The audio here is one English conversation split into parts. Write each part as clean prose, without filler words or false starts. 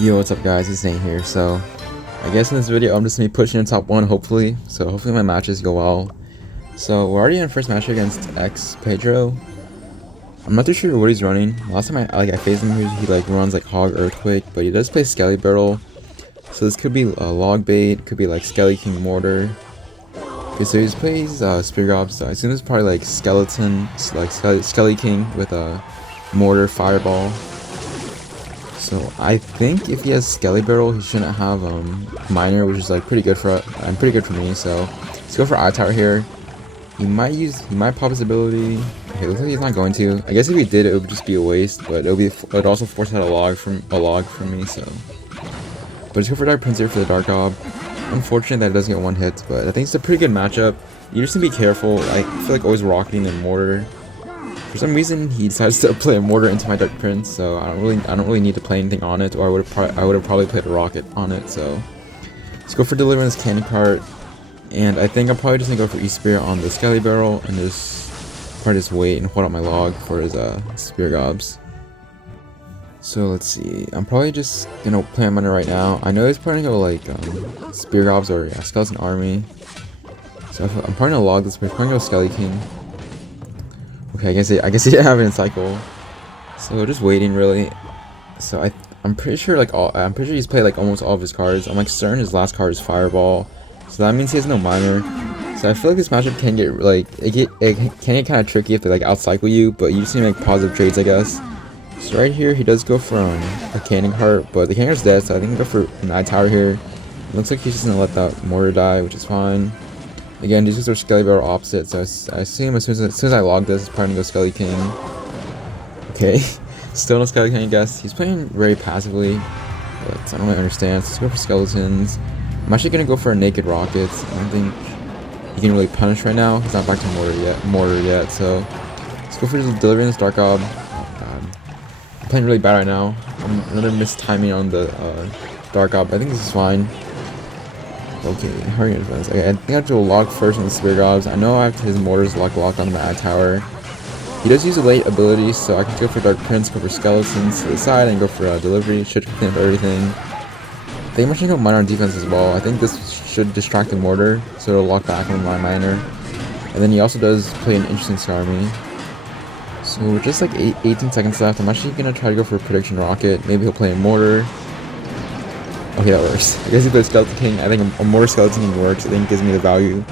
Yo, what's up guys, it's Nate here. So, I guess in this video I'm just gonna be pushing in top 1 hopefully. So hopefully my matches go well. So we're already in first match against X Pedro. I'm not too sure what he's running. Last time I faced him, he like runs like Hog Earthquake, but he does play Skelly Barrel. So this could be Log Bait, could be like Skelly King Mortar. Okay, so he plays Spear Gob, so I assume this is probably like Skeleton, like Skelly King with a Mortar Fireball. So I think if he has Skelly Barrel, he shouldn't have Miner, which is like pretty good for me. So let's go for Eye Tower here. He might pop his ability. Okay, looks like he's not going to. I guess if he did, it would just be a waste, but it would also force out a log from me. So, but let's go for Dark Prince here for the Dark Gob. Unfortunate that it doesn't get one hit, but I think it's a pretty good matchup. You just need to be careful. I feel like always rocketing the Mortar. For some reason, he decides to play a Mortar into my Dark Prince, so I don't really need to play anything on it, or I would have probably played a Rocket on it. So let's go for delivering this Candy Cart, and I think I'm probably just gonna go for E-Spear on the Skelly Barrel, and just wait and hold out my log for his Spear Gobs. So let's see, I'm probably just gonna play my Miner right now. I know he's probably gonna go like Spear Gobs or Skeleton Army, so I'm probably gonna log this, but he's probably gonna go Skelly King. Okay, I guess he didn't have it in cycle, so just waiting really. So I'm pretty sure he's played like almost all of his cards. I'm like certain his last card is Fireball, so that means he has no Miner. So I feel like this matchup can get like it can get kind of tricky if they like outcycle you, but you just need to make positive trades, I guess. So right here he does go for a Cannon Cart, but the Cannon Cart's dead, so I think I'll go for an Eye Tower here. It looks like he's just gonna let that Mortar die, which is fine. Again, these are Skelly Barrel opposite, so I assume as soon as I log this, it's probably gonna go Skelly King. Okay, still no Skelly King, I guess. He's playing very passively, but I don't really understand. So let's go for Skeletons. I'm actually gonna go for a Naked Rockets. I don't think he can really punish right now. He's not back to Mortar yet. So let's go for delivering this Dark Gob. Oh god, I'm playing really bad right now. Another missed timing on the Dark Gob. I think this is fine. Okay, hurry in advance. Okay, I think I have to log first on the Spear Gobs. I know I have his Mortars locked on the Eye Tower. He does use a late ability, so I can go for Dark Prince, go for Skeletons to the side, and go for Delivery. Should clean up everything. I think I'm actually going to Miner on defense as well. I think this should distract the Mortar, so it'll lock back on my Miner. And then he also does play an interesting Skarmy. So with just like 18 seconds left, I'm actually going to try to go for a Prediction Rocket. Maybe he'll play a Mortar. Okay, that works. I guess he plays Skeleton King. I think a Mortar Skeleton King works. I think it gives me the value.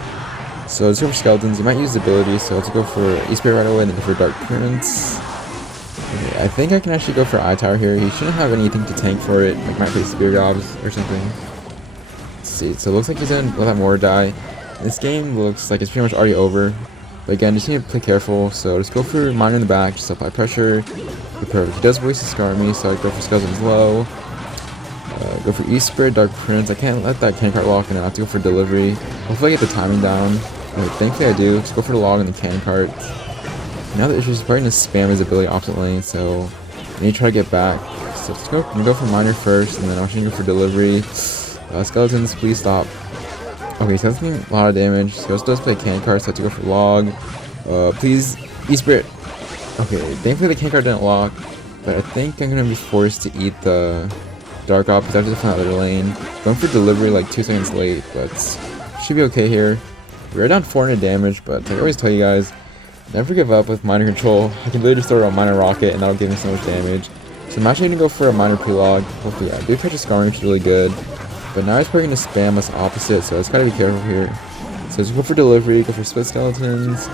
So let's go for Skeletons. You might use the ability, so let's go for E-Spear right away and then go for Dark Prince. Okay, I think I can actually go for Eye Tower here. He shouldn't have anything to tank for it. Like might play Spear Gobs or something. Let's see. So it looks like he's gonna let that Mortar die. This game looks like it's pretty much already over. But again, just need to play careful. So just go for Miner in the back, just apply pressure. Perfect. He does waste his Skarmy, so I go for Skeletons low. Go for E-Spirit, Dark Prince. I can't let that Cannon Cart lock, and then I have to go for Delivery. Hopefully I get the timing down. Thankfully I do. Just go for the log and the Cannon Cart. Now the issue is probably going to spam his ability opposite lane, so I need to try to get back. So let's go. I'm going to go for Miner first, and then I'm actually going to go for Delivery. Skeletons, please stop. Okay, so that's doing a lot of damage. So he also does play Cannon Cart, so I have to go for log. Please, E-Spirit. Okay, thankfully the Cannon Cart didn't lock, but I think I'm going to be forced to eat the Dark Gob because I have to defend the other lane. Going for Delivery like 2 seconds late, but should be okay here. We're down 400 damage, but like I always tell you guys, never give up with Miner control. I can literally just throw a Miner Rocket and that'll give me so much damage. So I'm actually going to go for a Miner Prelog. Hopefully, I do catch a Skarmy, which is really good. But now he's probably going to spam us opposite, so it's got to be careful here. So let's go for Delivery, go for Split Skeletons.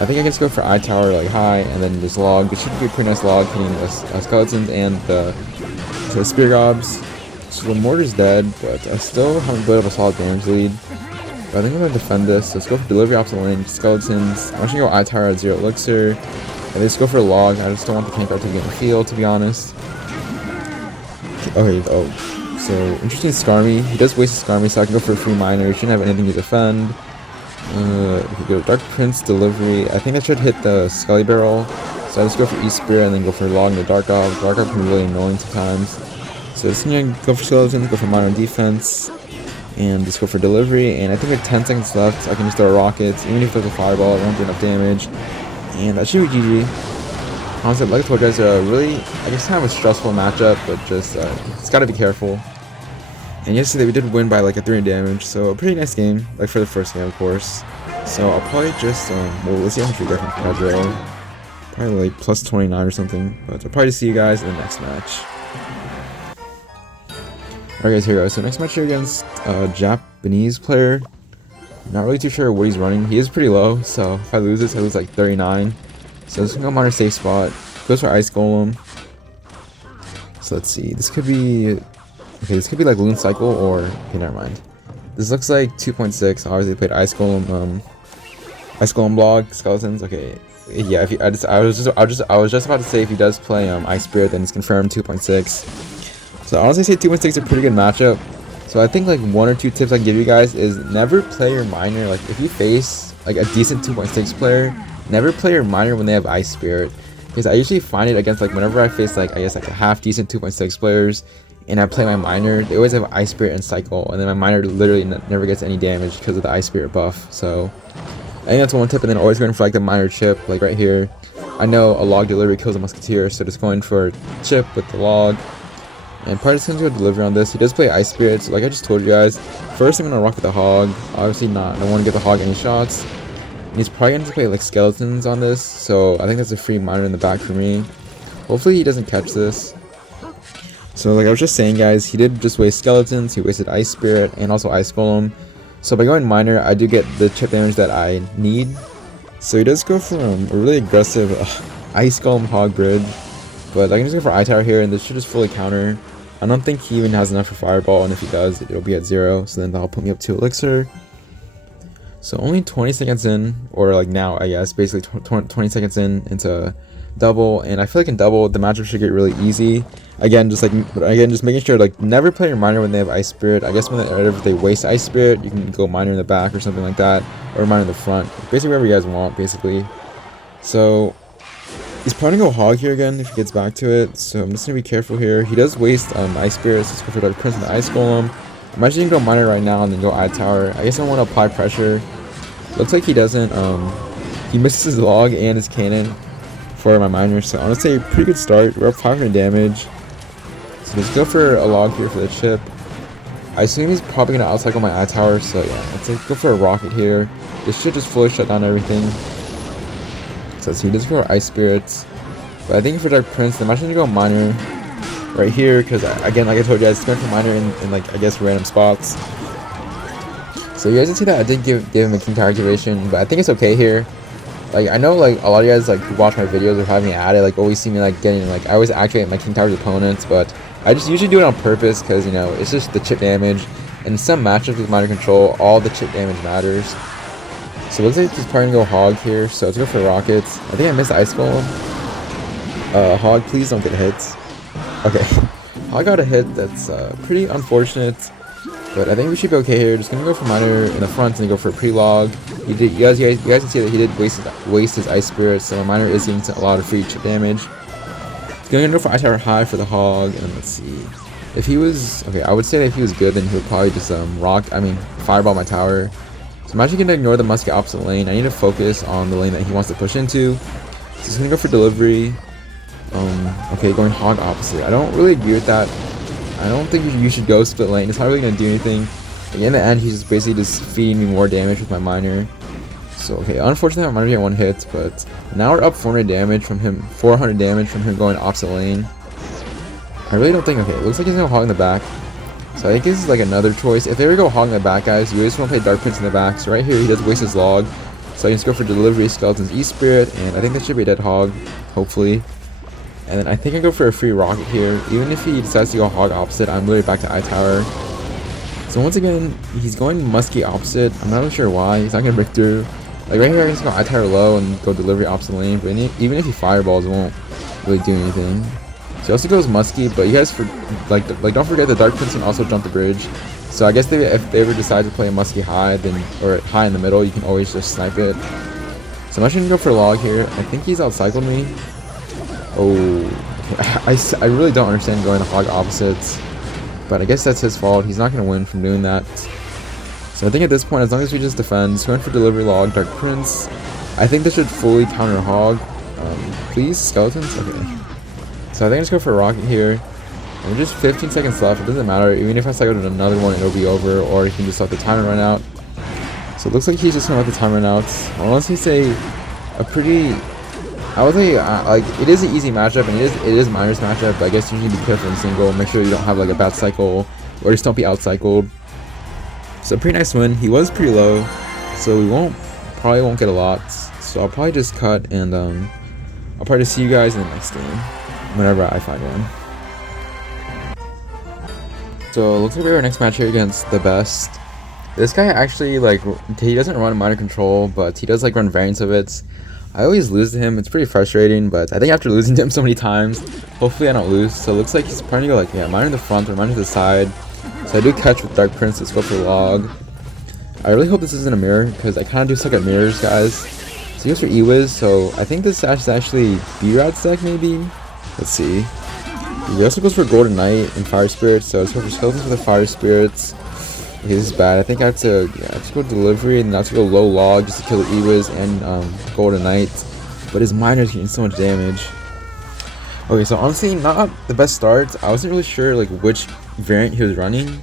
I think I can just go for Eye Tower like high and then just log. It should be a pretty nice log hitting Skeletons and the Spear Gobs. So the Mortar's dead, but I still have a bit of a solid damage lead. But I think I'm going to defend this. So let's go for Delivery opposite lane, Skeletons. I'm actually going to go Eye Tower at 0 Elixir. And let's go for a log. I just don't want the Cannon Cart to get in the field, to be honest. Okay, so interesting Skarmy. He does waste his Skarmy, so I can go for a free Miner. He shouldn't have anything to defend. We could go Dark Prince, Delivery. I think I should hit the Skelly Barrel. So I just go for E-Spear and then go for log and the Dark Gob. Dark Gob can be really annoying sometimes. So just gonna go for Skeletons, go for Miner defense. And just go for Delivery, and I think with 10 seconds left, I can just throw rockets. Even if there's a fireball, it won't do enough damage. And that should be GG. Honestly, like I told you guys, really, I guess kind of a stressful matchup, but just, it's gotta be careful. And yesterday we did win by like a 3 damage, so a pretty nice game, like for the first game, of course. So I'll probably just, well, let's see how much we get from Pedro. Probably like plus 29 or something, but I'll probably see you guys in the next match. Alright guys, here we go. So next match here against a Japanese player. Not really too sure what he's running. He is pretty low, so if I lose this, I lose like 39. So this is gonna go minor safe spot. Goes for Ice Golem. So let's see. This could be... Okay, this could be like Loon Cycle or... Okay, never mind. This looks like 2.6. Obviously played Ice Golem, Ice Golem block, Skeletons. Okay. Yeah, if he, I was just about to say if he does play Ice Spirit, then it's confirmed 2.6. So I honestly say 2.6 is a pretty good matchup. So I think like 1 or 2 tips I can give you guys is never play your minor. Like if you face like a decent 2.6 player, never play your minor when they have Ice Spirit. Because I usually find it against like whenever I face like I guess like a half decent 2.6 players and I play my minor, they always have Ice Spirit and Cycle, and then my minor literally never gets any damage because of the Ice Spirit buff. So I think that's one tip, and then always going for like the minor chip, like right here. I know a log delivery kills a musketeer, so just going for chip with the log. And probably just gonna go delivery on this. He does play Ice Spirit, so like I just told you guys, first I'm gonna rock with the hog. Obviously not, I don't want to get the hog any shots. And he's probably gonna play like Skeletons on this, so I think that's a free minor in the back for me. Hopefully he doesn't catch this. So like I was just saying guys, he did just waste Skeletons, he wasted Ice Spirit and also Ice Golem. So by going minor, I do get the chip damage that I need. So he does go for a really aggressive Ice Golem Hog Bridge. But I can just go for I-Tower here, and this should just fully counter. I don't think he even has enough for Fireball, and if he does, it'll be at 0. So then that'll put me up to Elixir. So only 20 seconds in, or like now, I guess, basically 20 seconds in into double. And I feel like in double, the matchup should get really easy. Again, just making sure, like, never play your minor when they have Ice Spirit. I guess whenever they waste Ice Spirit, you can go minor in the back or something like that, or minor in the front. Basically, wherever you guys want, basically. So he's probably gonna go hog here again if he gets back to it, so I'm just gonna be careful here. He does waste Ice Spirit, so let's go for Dark Prince and the Ice Golem. I'm actually gonna go minor right now and then go I-Tower. I guess I want to apply pressure. Looks like he doesn't. He misses his log and his cannon for my minor, so honestly, pretty good start. We're up 500 damage. So let's go for a log here for the chip. I assume he's probably gonna outcycle my I-Tower, so yeah, let's go for a rocket here. This should just fully shut down everything. So he does go for Ice Spirits, but I think for Dark Prince, I'm actually gonna go minor right here because again, like I told you, I spent for minor in like I guess random spots. So you guys can see that I did give him a King Tower activation, but I think it's okay here. Like I know like a lot of you guys like who watch my videos or have me at it, like always see me like getting like I always activate my King Tower's opponents, but I just usually do it on purpose because you know it's just the chip damage. And in some matchups with minor control, all the chip damage matters. So it looks like he's probably gonna go hog here, so let's go for rockets. I think I missed the Ice Golem. Hog, please don't get hits. Okay, hog got a hit, that's pretty unfortunate, but I think we should be okay here. Just gonna go for minor in the front and then go for a pre-log. You guys can see that he did waste his Ice Spirit, so my minor is getting a lot of free chip damage. Gonna go for I-Tower high for the hog, and let's see. If he was, okay, I would say that if he was good, then he would probably just fireball my tower. So I'm actually going to ignore the musket opposite lane. I need to focus on the lane that he wants to push into. So he's going to go for delivery. Okay, going hog opposite. I don't really agree with that. I don't think you should go split lane. It's not really going to do anything. Like, in the end, he's just basically just feeding me more damage with my minor. So, okay, unfortunately, my minor get 1 hit, but now we're up 400 damage from him, 400 damage from him going opposite lane. I really don't think, okay, it looks like he's going to hog in the back. So I think this is like another choice. If they ever go hog in the back, guys, you always want to play Dark Prince in the back. So right here, he does waste his log. So I can just go for delivery, Skeletons, E-Spirit, and I think that should be a dead hog, hopefully. And then I think I go for a free rocket here. Even if he decides to go hog opposite, I'm literally back to I-Tower. So once again, he's going musky opposite. I'm not really sure why. He's not going to break through. Like right here, I can just go I-Tower low and go delivery opposite lane. But even if he fireballs, it won't really do anything. So he also goes musky, but you guys don't forget the Dark Prince can also jump the bridge. So I guess if they ever decide to play a musky high, or high in the middle, you can always just snipe it. So I'm actually gonna go for a log here. I think he's outcycled me. Oh, I really don't understand going to hog opposites, but I guess that's his fault. He's not gonna win from doing that. So I think at this point, as long as we just defend, just going for delivery log, Dark Prince. I think this should fully counter hog. Please, skeletons? Okay. So I think I just go for a rocket here. And just 15 seconds left. It doesn't matter. Even if I cycle to another one, it'll be over. Or you can just let the timer run out. So it looks like he's just gonna let the timer run out. Unless he's a pretty... I would say, like, it is an easy matchup. And it is Miner's matchup. But I guess you need to be careful in single. Make sure you don't have, like, a bad cycle. Or just don't be out-cycled. So pretty nice win. He was pretty low. So we probably won't get a lot. So I'll probably just cut. And I'll probably just see you guys in the next game. Whenever I find one. So it looks like we have our next match here against the best. This guy actually, like, he doesn't run minor control, but he does like run variants of it. I always lose to him. It's pretty frustrating, but I think after losing to him so many times, hopefully I don't lose. So it looks like he's probably gonna go like, yeah, minor in the front or minor to the side. So I do catch with Dark Prince. Let's go for log. I really hope this isn't a mirror, because I kind of do suck at mirrors, guys. So he goes for E-Wiz, so I think this is actually B-Rad's deck, maybe? Let's see. He also goes for Golden Knight and Fire Spirits, so let's go for Skeletons for the Fire Spirits. Okay, this is bad. I think I have to, go Delivery, and I have to go low log just to kill the E-Wiz and Golden Knight. But his Miner's getting so much damage. Okay, so honestly, not the best start. I wasn't really sure like which variant he was running.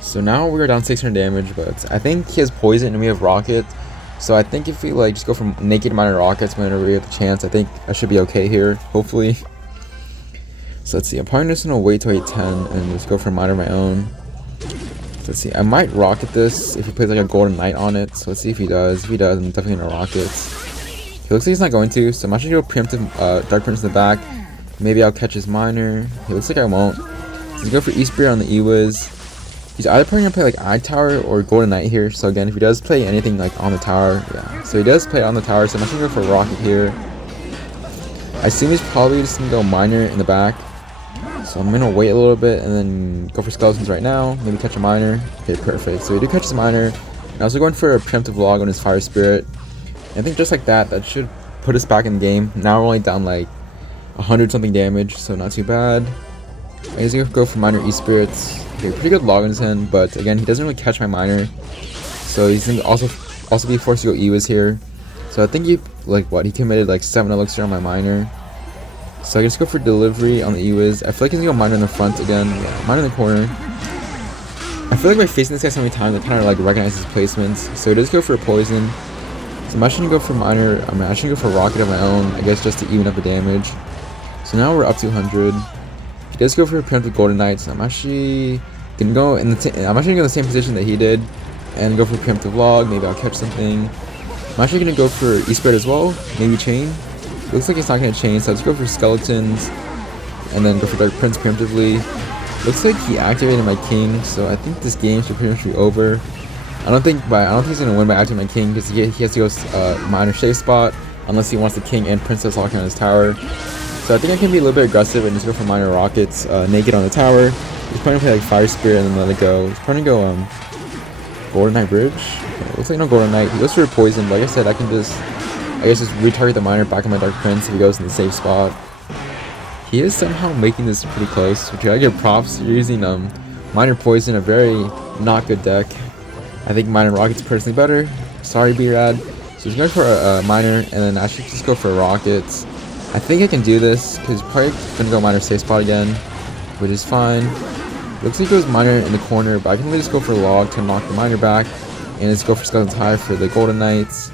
So now we're down 600 damage, but I think he has Poison and we have Rocket. So I think if we like just go from naked Miner Rockets whenever we have the chance, I think I should be okay here, hopefully. So let's see, I'm probably just gonna wait till 8-10 and just go for Miner of my own. So let's see, I might Rocket this if he plays like a Golden Knight on it. So let's see if he does. If he does, I'm definitely gonna Rocket. He looks like he's not going to, so I'm actually gonna go preemptive Dark Prince in the back. Maybe I'll catch his Miner. He looks like I won't. Let's go for E-Spear on the E-Wiz. He's either probably gonna play like Eye Tower or Golden Knight here. So again, if he does play anything like on the tower, yeah. So he does play on the tower, so I'm actually gonna go for Rocket here. I assume he's probably just gonna go Miner in the back. So I'm gonna wait a little bit and then go for Skeletons right now. Maybe catch a Miner. Okay, perfect. So we do catch his Miner. And also going for a preemptive log on his Fire Spirit. And I think just like that, that should put us back in the game. Now we're only down like 100 something damage, so not too bad. He's gonna go for Miner E-Spirits. Okay, pretty good log in his hand, but again, he doesn't really catch my Miner. So he's gonna also be forced to go E-Wiz here. So I think he, like what, he committed like 7 elixir on my Miner. So I just go for Delivery on the E-Wiz. I feel like he's gonna go Miner in the front again. Yeah, Miner in the corner. I feel like by facing this guy so many times, I kind of like recognize his placements. So he does go for a Poison. So I'm actually gonna go for Miner. I'm actually gonna go for Rocket of my own, I guess, just to even up the damage. So now we're up to 100. He does go for a preemptive Golden Knight. So I'm actually gonna go in the same position that he did, and go for preemptive log. Maybe I'll catch something. I'm actually gonna go for E-Spirit as well. Maybe chain. Looks like he's not gonna chain, so let's go for Skeletons, and then go for Dark Prince preemptively. Looks like he activated my King, so I think this game should pretty much be over. I don't think he's gonna win by activating my King, because he has to go Miner safe spot unless he wants the King and Princess locking on his tower. So I think I can be a little bit aggressive and just go for Miner Rockets naked on the tower. He's probably gonna play like Fire Spirit and then let it go. He's probably gonna go Golden Knight Bridge. Okay, looks like no Golden Knight. He goes for a Poison, but like I said, I guess just retarget the Miner back on my Dark Prince if he goes in the safe spot. He is somehow making this pretty close, which I give props. You're using Miner Poison, a very not good deck. I think Miner Rocket's personally better. Sorry, B-Rad. So he's going for a Miner, and then I should just go for Rockets. I think I can do this, because he's probably going to go Miner safe spot again, which is fine. Looks like he goes Miner in the corner, but I can really just go for log to knock the Miner back, and just go for Skeleton's High for the Golden Knights.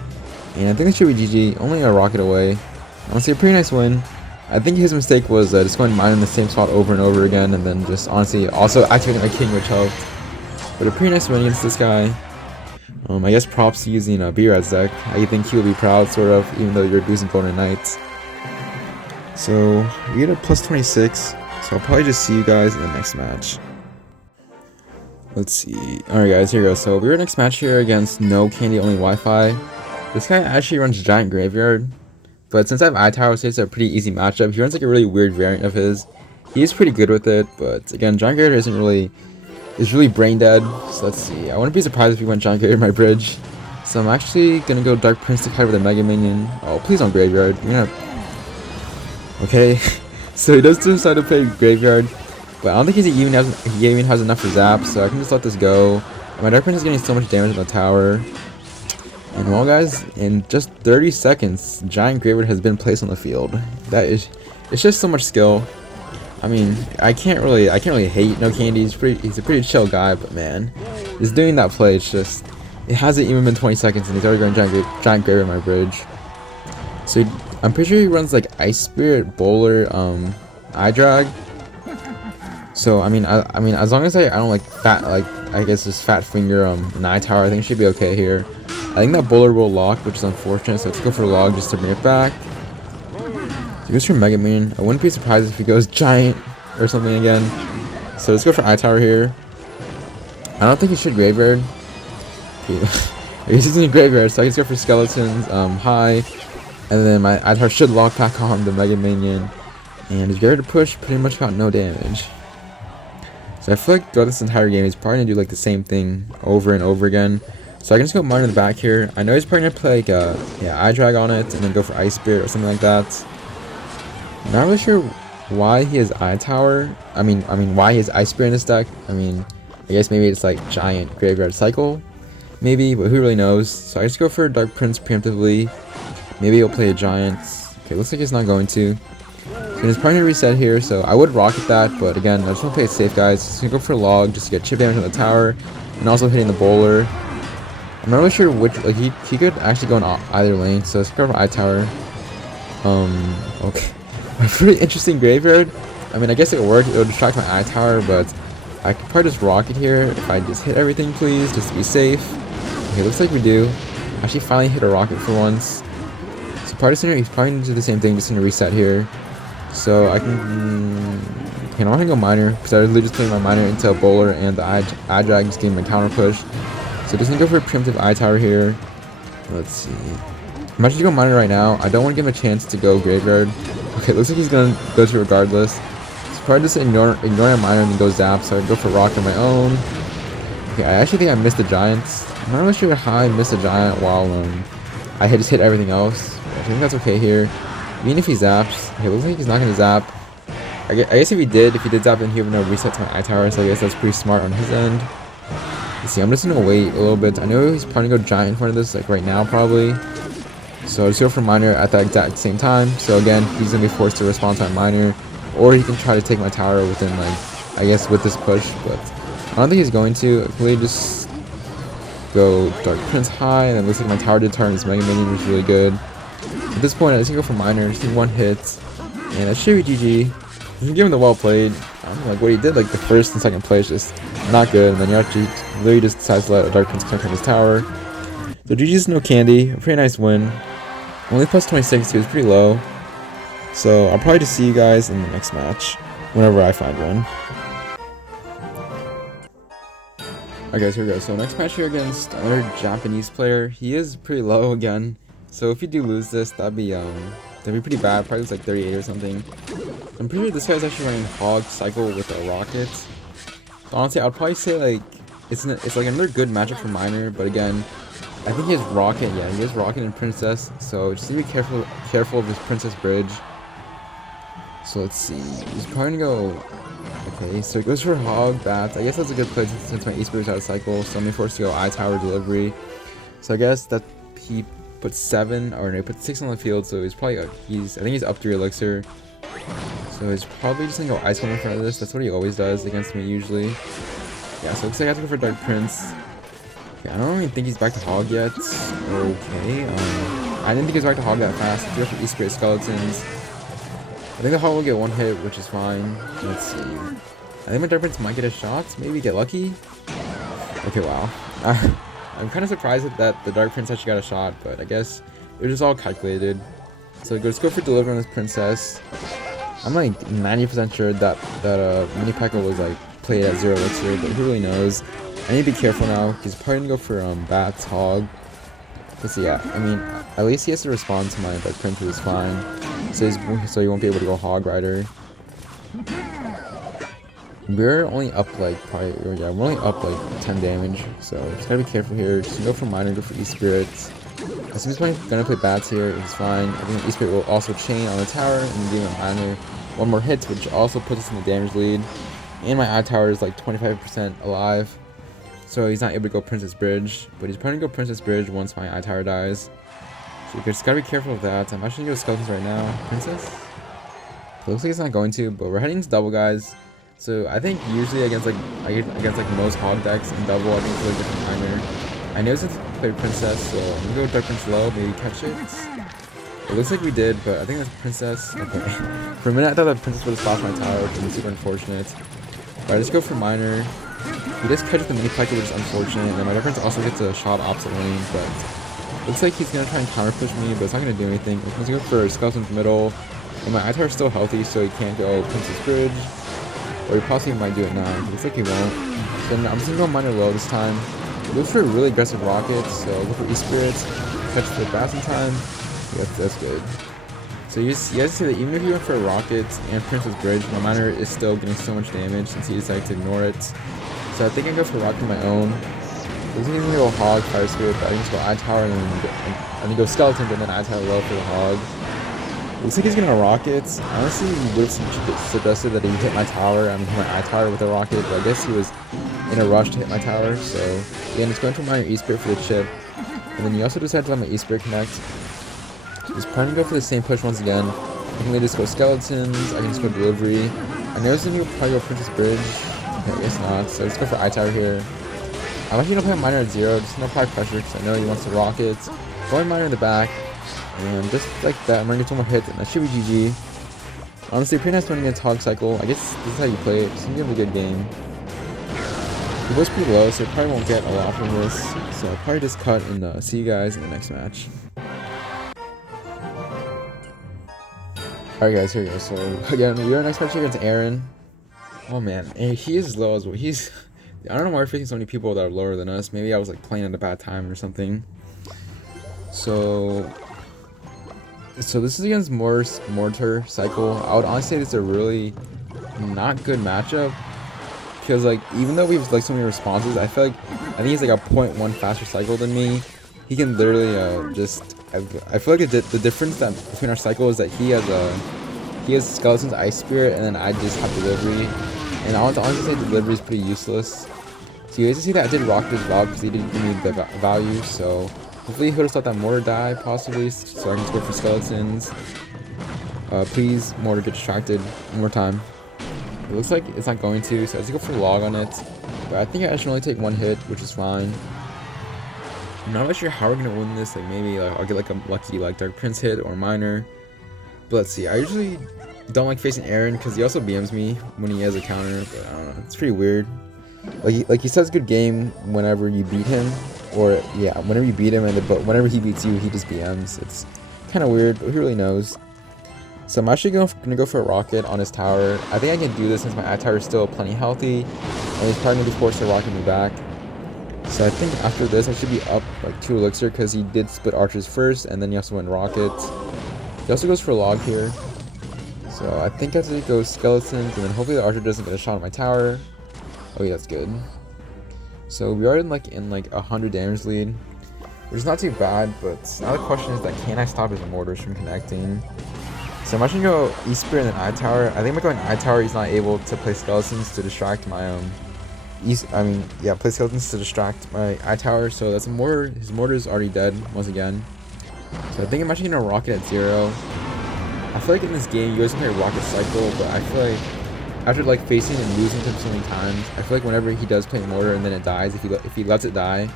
And I think this should be GG, only a Rocket away. Honestly, a pretty nice win. I think his mistake was just going Miner in the same spot over and over again, and then just honestly also activating my King, which helped. But a pretty nice win against this guy. I guess props to using B-Rad's deck. I think he will be proud, sort of, even though you're losing Golden Knights. So we get a plus 26, so I'll probably just see you guys in the next match. Let's see. Alright guys, here we go. So we're next match here against No Candy Only Wi-Fi. This guy actually runs Giant Graveyard, but since I have Eye Tower, so it's a pretty easy matchup. He runs like a really weird variant of his. He's pretty good with it, but again, Giant Graveyard is really brain dead. So let's see. I wouldn't be surprised if he went Giant Graveyard in my bridge. So I'm actually gonna go Dark Prince to cover the Mega Minion. Oh, please don't Graveyard. You're gonna... Okay, so he does decide to play Graveyard, but I don't think he even has enough for Zap, so I can just let this go. My Dark Prince is getting so much damage on the tower. And well, guys, in just 30 seconds, Giant Graveyard has been placed on the field. It's just so much skill. I mean, I can't really hate No Candy. He's a pretty chill guy, but man, just doing that play, it hasn't even been 20 seconds and he's already going Giant Graveyard my bridge. So I'm pretty sure he runs like Ice Spirit, Bowler, Eye Drag. So I mean, as long as I don't like I guess this Fat Finger Night Tower, I think it should be okay here. I think that Bowler will lock, which is unfortunate. So let's go for Log just to bring it back. So he goes for Mega Man. I wouldn't be surprised if he goes Giant or something again. So let's go for Eye Tower here. I don't think he should Graveyard. He's using Graveyard, so I can go for Skeletons, High, and then my Eye Tower should lock back on the Mega Minion. And his Graveyard push pretty much got no damage. So I feel like throughout this entire game, he's probably gonna do like the same thing over and over again. So I can just go Mine in the back here. I know he's probably gonna play like Eye Drag on it and then go for Ice Spirit or something like that. I'm not really sure why he has Eye Tower. I mean why he has Ice Spirit in this deck. I mean, I guess maybe it's like Giant Graveyard Cycle, maybe, but who really knows? So I just go for Dark Prince preemptively. Maybe he'll play a Giant. Okay, looks like he's not going to. So he's probably gonna reset here, so I would Rocket that, but again, I just want to play it safe, guys. So gonna go for Log just to get chip damage on the tower, and also hitting the Bowler. I'm not really sure which, like he could actually go in either lane, so let's go for Eye Tower. Okay. A pretty interesting Graveyard. I mean, I guess it would work, it would distract my Eye Tower, but I could probably just Rocket here if I just hit everything, please, just to be safe. Okay, looks like we do. Actually finally hit a Rocket for once. So Partisan, he's probably gonna do the same thing, just gonna reset here. So I can, okay, I'm not gonna go Miner, because I was literally just putting my Miner into a Bowler and the Eye Drag, just getting my counter push. So just gonna go for a preemptive Eye Tower here. Let's see. I'm actually going Miner right now. I don't want to give him a chance to go Graveyard. Okay, looks like he's gonna go to regardless. So probably just ignore a Miner and then go Zap, so I go for Rock on my own. Okay, I actually think I missed the Giants. I'm not really sure how I missed a Giant while I had just hit everything else. I think that's okay here. Even if he zaps, okay, looks like he's not gonna zap. I guess if he did zap, then he would have reset to my Eye Tower, so I guess that's pretty smart on his end. Let's see, I'm just gonna wait a little bit. I know he's probably gonna go Giant in front of this, like right now probably. So I'll just go for Miner at that exact same time. So again, he's gonna be forced to respond to my Miner, or he can try to take my tower within, like, I guess with this push, but I don't think he's going to. Hopefully just go Dark Prince High, and it looks like my tower did turn his Mega Minion, which is really good. At this point, I just go for Miner, just need one hit, and that should be GG. You can give him the well played. I don't know, like what he did, like the first and second play is just not good, and then Yachi literally just decides to let a Dark Prince connect on his tower. So GG's No Candy, a pretty nice win. Only plus 26, he was pretty low. So I'll probably just see you guys in the next match, whenever I find one. Alright guys, here we go. So next match here against another Japanese player. He is pretty low again. So if you do lose this, that'd be pretty bad. Probably like 38 or something. I'm pretty sure this guy's actually running Hog Cycle with a Rocket. So honestly, I'd probably say like it's like another good matchup for Miner, but again, I think he has Rocket. Yeah, he has Rocket and Princess. So just need to be careful of his Princess Bridge. So let's see. He's probably gonna go. Okay, so he goes for Hog Bats. I guess that's a good play since my East Bridge out of cycle. So I'm gonna force to go Eye Tower Delivery. So I guess that he put 7, or no, he put 6 on the field, so he's probably, I think he's up 3 Elixir. So he's probably just gonna go Ice Climb in front of this. That's what he always does against me usually. Yeah, so it looks like I have to go for Dark Prince. Okay, I don't even think he's back to Hog yet. Okay, I didn't think he was back to Hog that fast. Let's go for East Spirit Skeletons. I think the Hog will get 1 hit, which is fine. Let's see. I think my Dark Prince might get a shot, maybe get lucky. Okay, wow. I'm kind of surprised that the Dark Prince actually got a shot, but I guess it was just all calculated. So let's go for Deliver on this Princess. I'm like 90% sure that Mini P.E.K.K.A was like played at 0 Elixir, but who really knows? I need to be careful now. He's probably gonna go for Bats, Hog. Let's see, yeah. I mean, at least he has to respond to my Dark Prince, which is fine. So he won't be able to go Hog Rider. We're only up like probably, yeah, we're only up like 10 damage, so just gotta be careful here. Just go for Miner, go for East Spirits. As soon as I'm gonna play Bats here, it's fine. I think East Spirit will also chain on the tower and give my Miner 1 more hit, which also puts us in the damage lead. And my Eye Tower is like 25% alive. So he's not able to go Princess Bridge, but he's probably gonna go Princess Bridge once my I-Tower dies. So you just gotta be careful of that. I'm actually gonna go Skeletons right now. Princess? It looks like it's not going to, but we're heading to double, guys. So I think usually against like most hog decks in double, I think it's really different minor. I know since I played Princess, so I'm gonna go Dark Prince low, maybe catch it. It looks like we did, but I think that's Princess. Okay. For a minute I thought that Princess would have splashed my tower, which is super unfortunate. Alright, let's go for minor. He does catch with the mini Pyke, which is unfortunate, and then my Dark Prince also gets a shot opposite lane, but looks like he's gonna try and counter push me, but it's not gonna do anything. Let's go for Skeleton's middle. And my I-Tower is still healthy, so he can't go Princess Bridge. Or he possibly might do it now. Looks like he won't. Then I'm just gonna go minor low this time. Look for really aggressive rockets, so look for E-Spirits. Catch the Bass in time. Yeah, that's good. So you guys see that even if you went for rockets and Princess Bridge, my minor is still getting so much damage since he decided to ignore it. So I think I go for rocket on my own. Looks like he's gonna go Hog, Fire Spirit, but I can just go I-Tower and then go Skeleton, but then I-Tower low for the Hog. Looks like he's gonna rockets. Honestly, he would have suggested that he hit my tower. I mean, hit my I-Tower with a rocket, but I guess he was in a rush to hit my tower. So again, it's going for my E-Spirit for the chip, and then you also decided to let my E-Spirit connect. So he's planning to go for the same push once again. I can just go Skeletons. I can just go Delivery. I know he's gonna probably go Princess Bridge. Okay, I guess not. So let's go for I-Tower here. I'm actually gonna play minor at 0. Just gonna apply pressure because I know he wants the rockets. Going minor in the back. And just like that, I'm gonna get 2 more hits, and that should be GG. Honestly, pretty nice winning against Hog Cycle. I guess this is how you play it. It's gonna be a good game. He was pretty low, so I probably won't get a lot from this. So I'll probably just cut and see you guys in the next match. Alright guys, here we go. So again, we are next match here against Aaron. Oh man, he is low as well. I don't know why we're facing so many people that are lower than us. Maybe I was like playing at a bad time or something. So this is against Mortar Cycle. I would honestly say this is a really not good matchup because like even though we have like so many responses, I think he's like a 0.1 faster cycle than me. He can literally I feel like the difference between our cycle is that he has Skeleton's Ice Spirit and then I just have Delivery. And I want to honestly say Delivery is pretty useless. So you guys see that I did rock this valve because he didn't give me the value. So hopefully he would have stopped that Mortar die, possibly, so I can just go for Skeletons. Please, Mortar, get distracted one more time. It looks like it's not going to, so let's go for Log on it. But I think I should only take 1 hit, which is fine. I'm not really sure how we're going to win this. Like maybe I'll get like a lucky like Dark Prince hit or minor. But let's see. I usually don't like facing Aaron because he also BMs me when he has a counter. But I don't know. It's pretty weird. Like he says good game whenever you beat him. Or, yeah, whenever you beat him, but whenever he beats you, he just BMs. It's kind of weird, but who really knows? So I'm actually going to go for a rocket on his tower. I think I can do this since my I-Tower is still plenty healthy. And he's probably going to be forced to rocket me back. So I think after this, I should be up like 2 elixir because he did split archers first, and then he also went rockets. He also goes for log here. So I think I have to go Skeletons, and then hopefully the archer doesn't get a shot on my tower. Oh yeah, that's good. So we are in like 100 damage lead, which is not too bad, but now the question is that can I stop his mortars from connecting? So I'm actually gonna go E-Spirit and then I-Tower. I think by going I-Tower he's not able to play Skeletons to distract my play Skeletons to distract my I-Tower, so that's his mortar is already dead once again. So I think I'm actually gonna rocket at 0. I feel like in this game you guys can play rocket cycle, but I feel like after like facing and losing him so many times, I feel like whenever he does play mortar and then it dies, if he lets it die,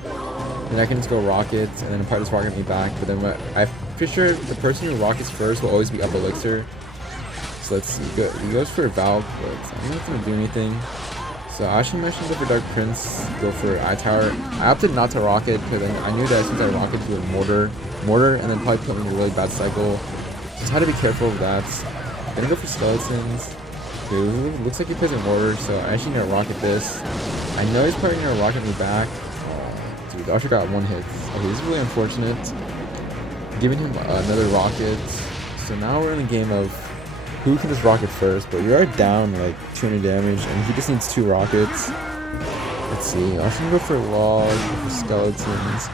then I can just go rockets and then probably just rocket me back. But then I'm pretty sure the person who rockets first will always be up elixir. So let's see. He goes for a valve, but I don't think it's gonna do anything. So I actually mentioned go for Dark Prince, go for I-Tower. I opted not to rocket because I knew that since I rocketed he would mortar, and then probably put me in a really bad cycle. Just had to be careful of that. I'm gonna go for Skeletons. Dude, looks like he plays a mortar, so I'm actually gonna rocket this. I know he's probably gonna rocket me back. Dude, the archer got 1 hit. Okay, this is really unfortunate. Giving him another rocket. So now we're in a game of who can just rocket first, but you're already down like 200 damage, and he just needs 2 rockets. Let's see. I should go for log, go for Skeletons.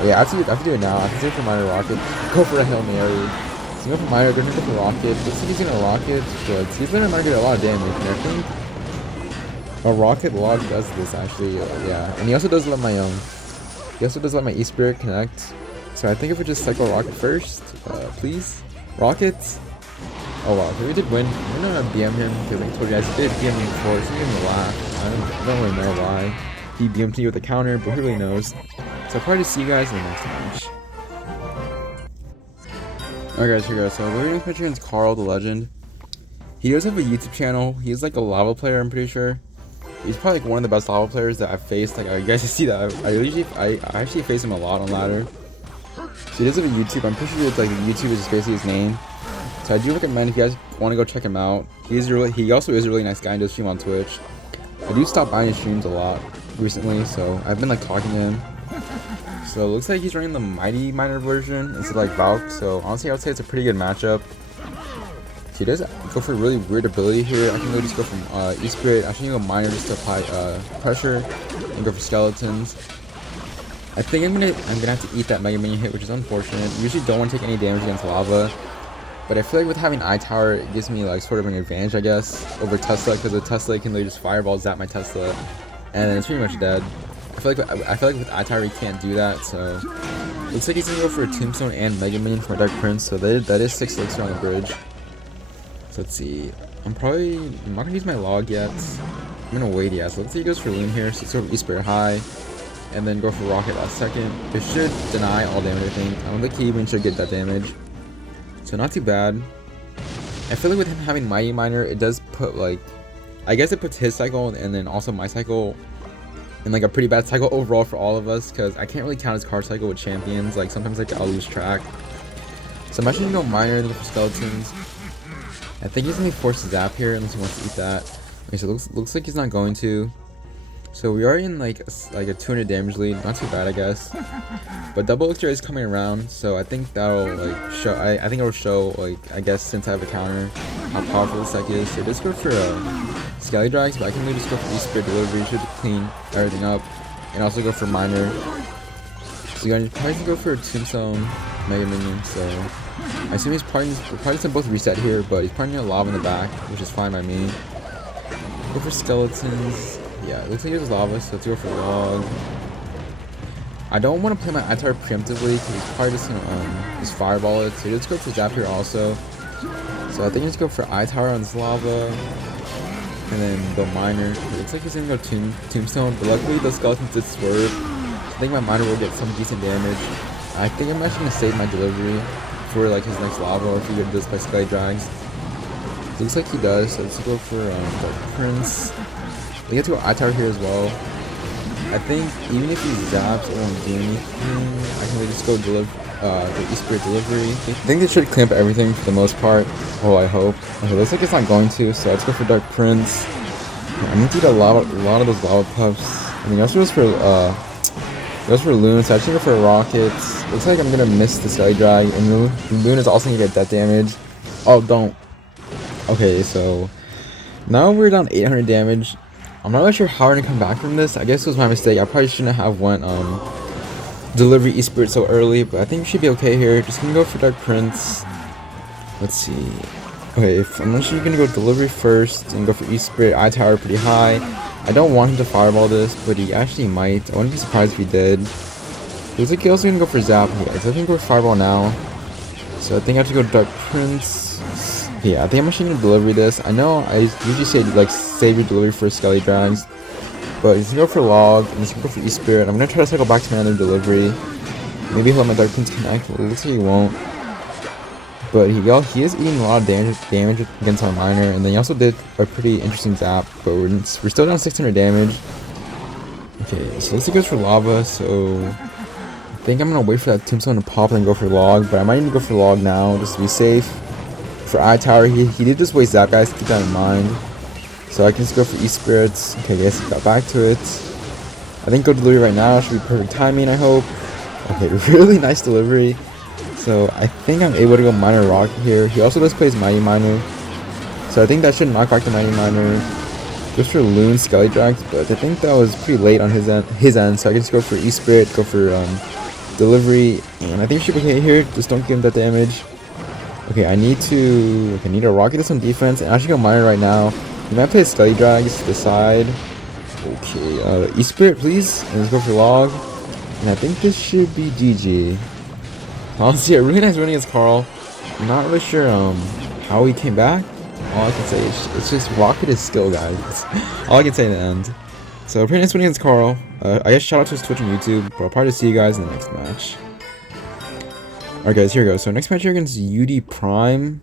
Oh, yeah, I have to do it now. I have to save for minor rocket. Go for a Hail Mary. So go for minor, go for rocket. Looks like he's gonna rocket, but he's gonna get a lot of damage. And I think A rocket log does this actually, yeah. And he also does let my E-Spirit connect. So I think if we just cycle rocket first, please. Rockets. Oh wow, okay, we did win. I'm gonna BM him because I told you guys he did BM me before, so he's gonna laugh. I don't really know why he BM'd me with a counter, but who really knows. So I'll probably see you guys in the next match. Alright guys, here we go. So we're gonna match against Carl the Legend. He does have a YouTube channel. He's like a lava player, I'm pretty sure. He's probably like one of the best lava players that I've faced. Like, you guys can see that I actually face him a lot on ladder. So he does have a YouTube. I'm pretty sure it's like YouTube is just basically his name. So I do recommend if you guys want to go check him out. He also is a really nice guy and does stream on Twitch. I do stop by his streams a lot recently, so I've been like talking to him. So it looks like he's running the Mighty Miner version instead of like Valk. So honestly, I would say it's a pretty good matchup. So he does go for a really weird ability here. I can really just go from E-Spirit. I should go Miner just to apply pressure and go for skeletons. I think I'm gonna have to eat that Mega Minion hit, which is unfortunate. Usually don't want to take any damage against lava. But I feel like with having Eye Tower, it gives me like sort of an advantage, I guess, over Tesla, because the Tesla can literally just fireball zap my Tesla, and then it's pretty much dead. I feel like with Eye Tower, he can't do that. So looks like he's gonna go for a Tombstone and Mega Minion for my Dark Prince. So that is 6 elixir on the bridge. So let's see. I'm not gonna use my log yet. I'm gonna wait. Yeah. So let's see. He goes for Loon here. So let's go for E-Spirit high, and then go for Rocket last second. It should deny all damage. I think. I don't think he even should get that damage. So not too bad. I feel like with him having Mighty Miner, it does put like, I guess it puts his cycle and then also my cycle in like a pretty bad cycle overall for all of us, because I can't really count his card cycle with champions. Like sometimes like I'll lose track. So I'm actually gonna go Miner and go for skeletons. I think he's gonna be forced to zap here unless he wants to eat that. Okay, so looks like he's not going to. So we are in like a 200 damage lead, not too bad I guess. But double elixir is coming around, so I think that'll like show. I think it'll show, like, I guess since I have a counter, how powerful this deck is. So just go for Skelly Drags, but I can really just go for E-Spirit delivery, should clean everything up, and also go for Miner. So you're probably gonna go for a Tombstone Mega Minion. So I assume we're probably gonna both reset here, but he's probably gonna lava in the back, which is fine by me. Go for skeletons. Yeah, it looks like it's lava, so let's go for log. I don't want to play my Eye Tower preemptively because he's probably just gonna just fireball it. So let's go for zap here also. So I think let's go for Eye Tower on this lava, and then go Miner. It looks like he's gonna go Tombstone, but luckily the skeletons did swerve. I think my Miner will get some decent damage. I think I'm actually gonna save my delivery for like his next lava, or if he does by Skelly Drags. It looks like he does. So let's go for Dark Prince. We get to go Eye Tower here as well. I think even if he zaps, it won't do anything. I can really just go the E-Spirit delivery. I think they should clamp everything for the most part. Oh, I hope. Okay, looks like it's not going to, so let's go for Dark Prince. I'm gonna eat a lot of those lava puffs. I mean, also goes for Loon, so I actually go for Rockets. Looks like I'm gonna miss the Skelly Drag, and Loon is also gonna get that damage. Oh, don't. Okay, so now we're down 800 damage. I'm not really sure how we're gonna come back from this. I guess it was my mistake. I probably shouldn't have went delivery E-Spirit so early, but I think we should be okay here. Just gonna go for Dark Prince. Let's see. Okay, I'm not sure you're gonna go delivery first and go for E-Spirit. Eye Tower pretty high. I don't want him to fireball this, but he actually might. I wouldn't be surprised if he did. Looks like he's also gonna go for zap. Yeah, so I think we're fireball now. So I think I have to go Dark Prince. Yeah, I think I'm actually gonna delivery this. I know I usually say like save your delivery for Skelly Drags, but he's gonna go for log and he's gonna go for E-Spirit. I'm gonna try to cycle back to my other delivery. Maybe he'll let my Dark Prince connect. Well, it looks like he won't. But he is eating a lot of damage against my Miner, and then he also did a pretty interesting zap. But we're still down 600 damage. Okay, so let's go for lava. So I think I'm gonna wait for that Tombstone to pop and go for log, but I might need to go for log now just to be safe. For Eye Tower, he did just waste zap, guys. Keep that in mind. So I can just go for E-Spirits. Okay, guys, got back to it. I think go delivery right now should be perfect timing, I hope. Okay, really nice delivery. So I think I'm able to go Miner Rock here. He also does play his Mighty Miner, so I think that should knock back the Mighty Miner. Goes for Loon Skelly Drags, but I think that was pretty late on his end. So I can just go for E-Spirit, go for delivery, and I think we should be okay here. Just don't give him that damage. Okay, I need to rocket this on defense and actually go Miner right now. He might play Skelly Drags to the side. Okay, E-Spirit, please. And let's go for log. And I think this should be GG. Honestly, a really nice run against Carl. I'm not really sure how he came back. All I can say is it's just rocket his skill, guys. That's all I can say in the end. So pretty nice win against Carl. I guess shout out to his Twitch and YouTube. But I'll probably see you guys in the next match. Alright guys, here we go. So next match here against UD Prime.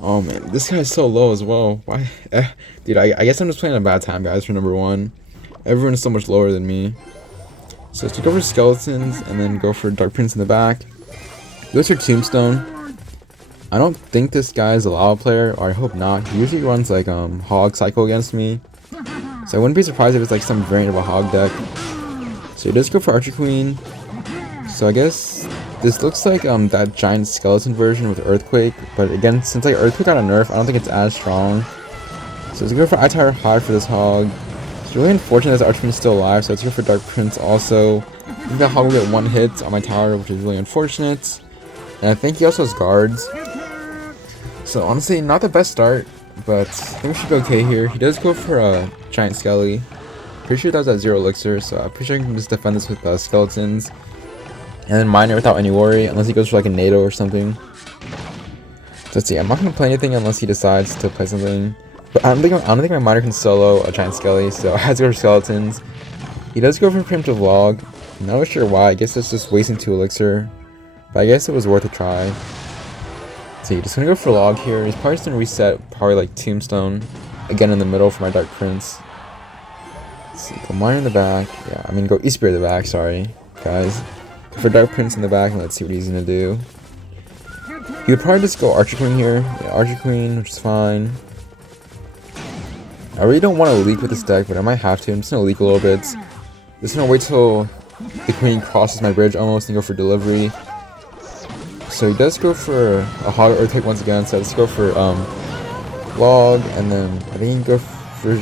Oh man, this guy's so low as well. Why? Dude, I guess I'm just playing a bad time, guys, for number 1. Everyone is so much lower than me. So let's go for Skeletons and then go for Dark Prince in the back. Goes for Tombstone. I don't think this guy is a Laoo player, or I hope not. He usually runs like Hog Cycle against me. So I wouldn't be surprised if it's like some variant of a Hog deck. So he does go for Archer Queen. So I guess this looks like that giant skeleton version with Earthquake. But again, since like Earthquake got a nerf, I don't think it's as strong. So let's go for iTower High for this Hog. It's really unfortunate that Archer Queen is still alive, so let's go for Dark Prince also. I think that Hog will get 1 hit on my tower, which is really unfortunate. And I think he also has guards. So honestly, not the best start, but I think we should be okay here. He does go for a giant skelly. Pretty sure that was at 0 elixir, so I'm pretty sure I can just defend this with skeletons. And then miner without any worry, unless he goes for like a NATO or something. So let's see, I'm not going to play anything unless he decides to play something. But I don't think my miner can solo a giant skelly, so I have to go for skeletons. He does go for primitive log. I'm not really sure why, I guess it's just wasting 2 elixir. But I guess it was worth a try. So just gonna go for log here. He's probably just gonna reset probably like Tombstone again in the middle for my Dark Prince. Let's see, go miner in the back. Yeah, I mean go E-Spirit in the back, sorry guys. Go for Dark Prince in the back and let's see what he's gonna do. He would probably just go Archer Queen here. Yeah, Archer Queen, which is fine. I really don't want to leak with this deck, but I might have to. I'm just gonna leak a little bit. Just gonna wait till the Queen crosses my bridge almost and go for delivery. So he does go for a Hog Earthquake once again, so let's go for log, and then I think he can go for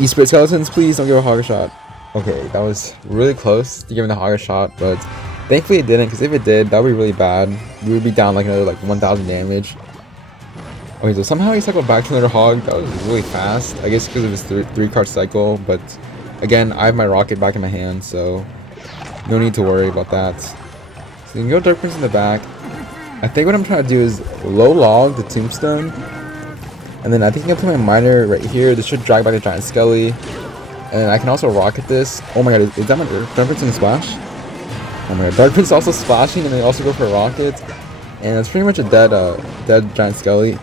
E-Spirit Skeletons. Please don't give a Hog a shot. Okay, that was really close to giving the Hog a shot, but thankfully it didn't, because if it did, that would be really bad. We would be down like another like 1,000 damage. Okay, so somehow he cycled back to another Hog. That was really fast. I guess because of his 3-card cycle, but again, I have my rocket back in my hand, so no need to worry about that. So you can go Dark Prince in the back. I think what I'm trying to do is low log the Tombstone, and then I think I can play my miner right here. This should drag back the giant skelly, and I can also rocket this. Oh my god, is that my Dark Prince in the splash? Oh my god, Dark Prince also splashing, and they also go for a rocket, and it's pretty much a dead giant skelly.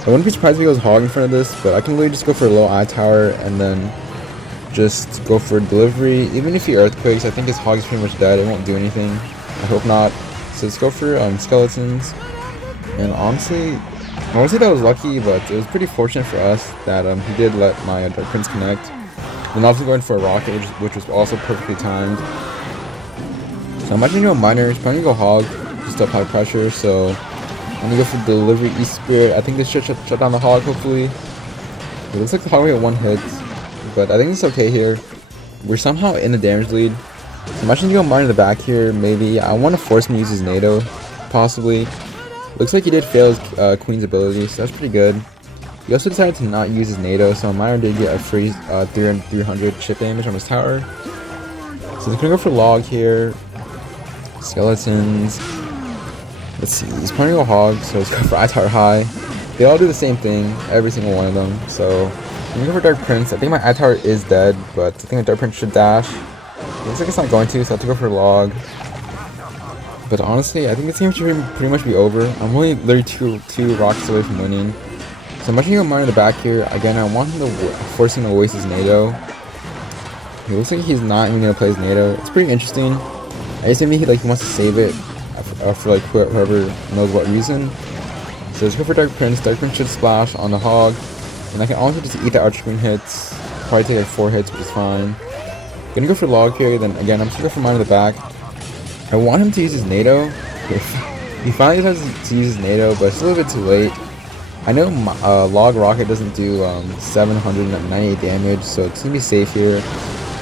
I wouldn't be surprised if he goes hog in front of this, but I can literally just go for a low eye tower and then just go for delivery. Even if he earthquakes, I think his hog is pretty much dead. It won't do anything. I hope not. So let's go for skeletons. And honestly, I won't say that was lucky, but it was pretty fortunate for us that he did let my Dark Prince connect. And obviously going for a rocket, which was also perfectly timed. So I'm actually going to go miner. He's probably going to go hog just to apply pressure. So I'm going to go for delivery E-Spirit. I think this should shut down the hog, hopefully. It looks like the hog will get 1 hit, but I think it's okay here. We're somehow in the damage lead. So I'm actually going to go miner in the back here, maybe. I want to force him to use his NATO, possibly. Looks like he did fail his Queen's ability, so that's pretty good. He also decided to not use his NATO, so miner did get a free 300 chip damage on his tower. So he's going to go for log here. Skeletons. Let's see, he's probably going to go hog, so let's go for iTower high. They all do the same thing, every single one of them. So I'm going to go for Dark Prince. I think my iTower is dead, but I think the Dark Prince should dash. It looks like it's not going to, so I have to go for log. But honestly, I think this game should pretty much be over. I'm only literally two rockets away from winning. So I'm actually going to miner in the back here. Again, I want him to force him to waste his NATO. It looks like he's not even going to play his NATO. It's pretty interesting. I guess maybe he wants to save it for like whoever knows what reason. So let's go for Dark Prince. Dark Prince should splash on the hog. And I can also just eat the Archer Queen hits. Probably take like 4 hits, which is fine. Gonna go for log here, then again, I'm just gonna go for mine in the back. I want him to use his NATO. He finally decides to use his NATO, but it's a little bit too late. I know log rocket doesn't do 798 damage, so it's gonna be safe here.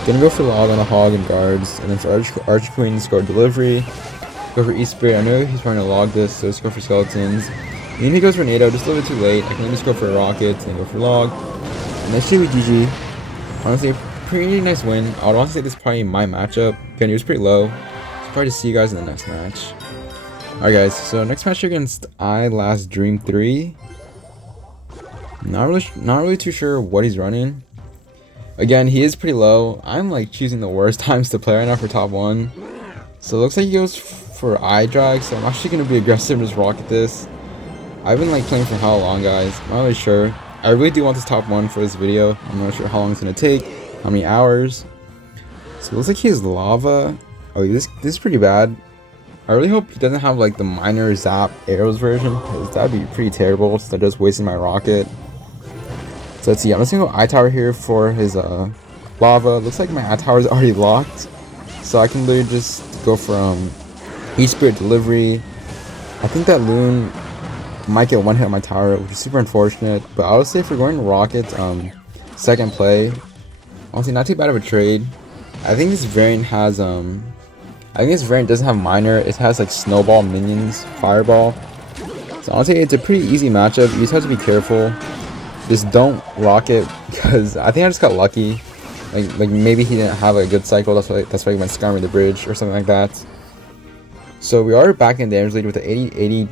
Gonna go for log on the hog and guards, and then for Archer Queen, score delivery. Go for E-Spirit. I know he's trying to log this, so let's go for skeletons. And then he goes for NATO, just a little bit too late. I can just go for a rocket, and go for log. And that should be GG. Honestly, pretty nice win. I would want to say this is probably my matchup. Again, it was pretty low. So probably to see you guys in the next match. Alright guys, so next match against Last Dream 3. Not really too sure what he's running. Again, he is pretty low. I'm like choosing the worst times to play right now for top 1. So it looks like he goes for eye drag, so I'm actually gonna be aggressive and just rocket this. I've been like playing for how long, guys? I'm not really sure. I really do want this top 1 for this video. I'm not sure how long it's gonna take, how many hours. So it looks like he has lava. Oh, this is pretty bad. I really hope he doesn't have like the minor zap arrows version, because that'd be pretty terrible since I'm just wasting my rocket. So let's see, I'm just gonna go eye tower here for his lava. Looks like my eye tower is already locked, so I can literally just go for E-Spirit delivery. I think that Loon might get one hit on my tower, which is super unfortunate, but I would say if we're going rocket second play, honestly not too bad of a trade. I think this variant has I think this variant doesn't have minor, it has like snowball, minions, fireball. So honestly it's a pretty easy matchup. You just have to be careful. Just don't rocket, because I think I just got lucky. Like maybe he didn't have a good cycle, that's why he went scamming the bridge or something like that. So we are back in damage lead with the 80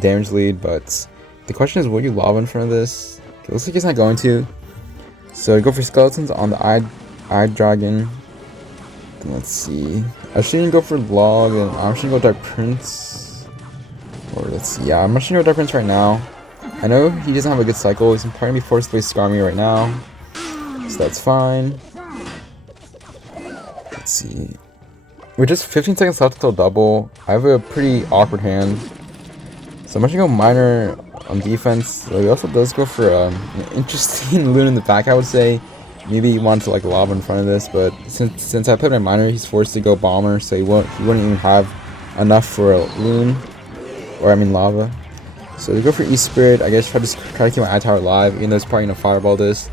damage lead, but the question is, will you lava in front of this? It looks like he's not going to. So go for skeletons on the eye dragon. Then let's see. I shouldn't go for log, and I'm just gonna go Dark Prince. Or let's see. Yeah, I'm just gonna go Dark Prince right now. I know he doesn't have a good cycle. He's probably gonna be forced to play Skarmy right now, so that's fine. Let's see. With just 15 seconds left until double, I have a pretty awkward hand. So I'm actually going to go minor on defense. He also does go for an interesting Loon in the back, I would say. Maybe he wanted to like lava in front of this, but since I played my minor, he's forced to go bomber, so he wouldn't even have enough for a Loon, or I mean lava. So we go for E-Spirit. I guess try to keep my eye tower alive, even though it's probably gonna fireball this.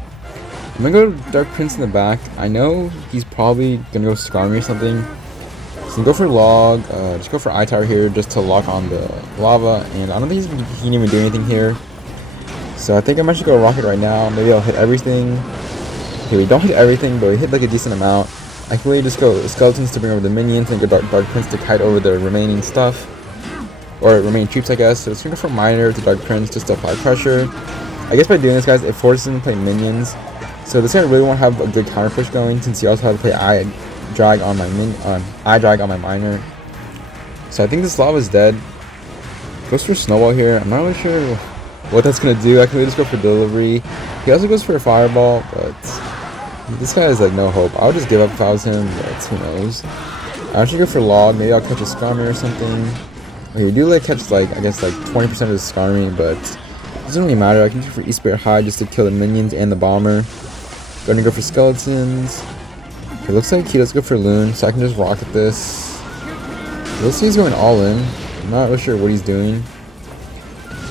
I'm gonna go Dark Prince in the back. I know he's probably gonna go Skarmy or something. So go for log, just go for eye tower here just to lock on the lava, and I don't think he can even do anything here. So I think I'm actually gonna rocket right now. Maybe I'll hit everything. Okay, we don't hit everything, but we hit like a decent amount. I can really just go skeletons to bring over the minions, and go Dark Prince to kite over the remaining stuff, or remaining troops, I guess. So it's gonna go for minor to Dark Prince just to apply pressure. I guess by doing this, guys, it forces him to play minions. So this guy really won't have a good counter push going, since he also had to play eye drag on my minor. So I think this lava is dead. Goes for snowball here. I'm not really sure what that's gonna do. I can really just go for delivery. He also goes for a fireball, but this guy is like no hope. I would just give up if I was him, but who knows. I actually go for log. Maybe I'll catch a Skarmy or something. Okay, you do like catch like I guess like 20% of the Skarmy, but it doesn't really matter. I can go for E-Spirit high just to kill the minions and the bomber. Going to go for skeletons. It looks like he does go for Loon, so I can just rocket this. It looks like he's going all in. I'm not really sure what he's doing.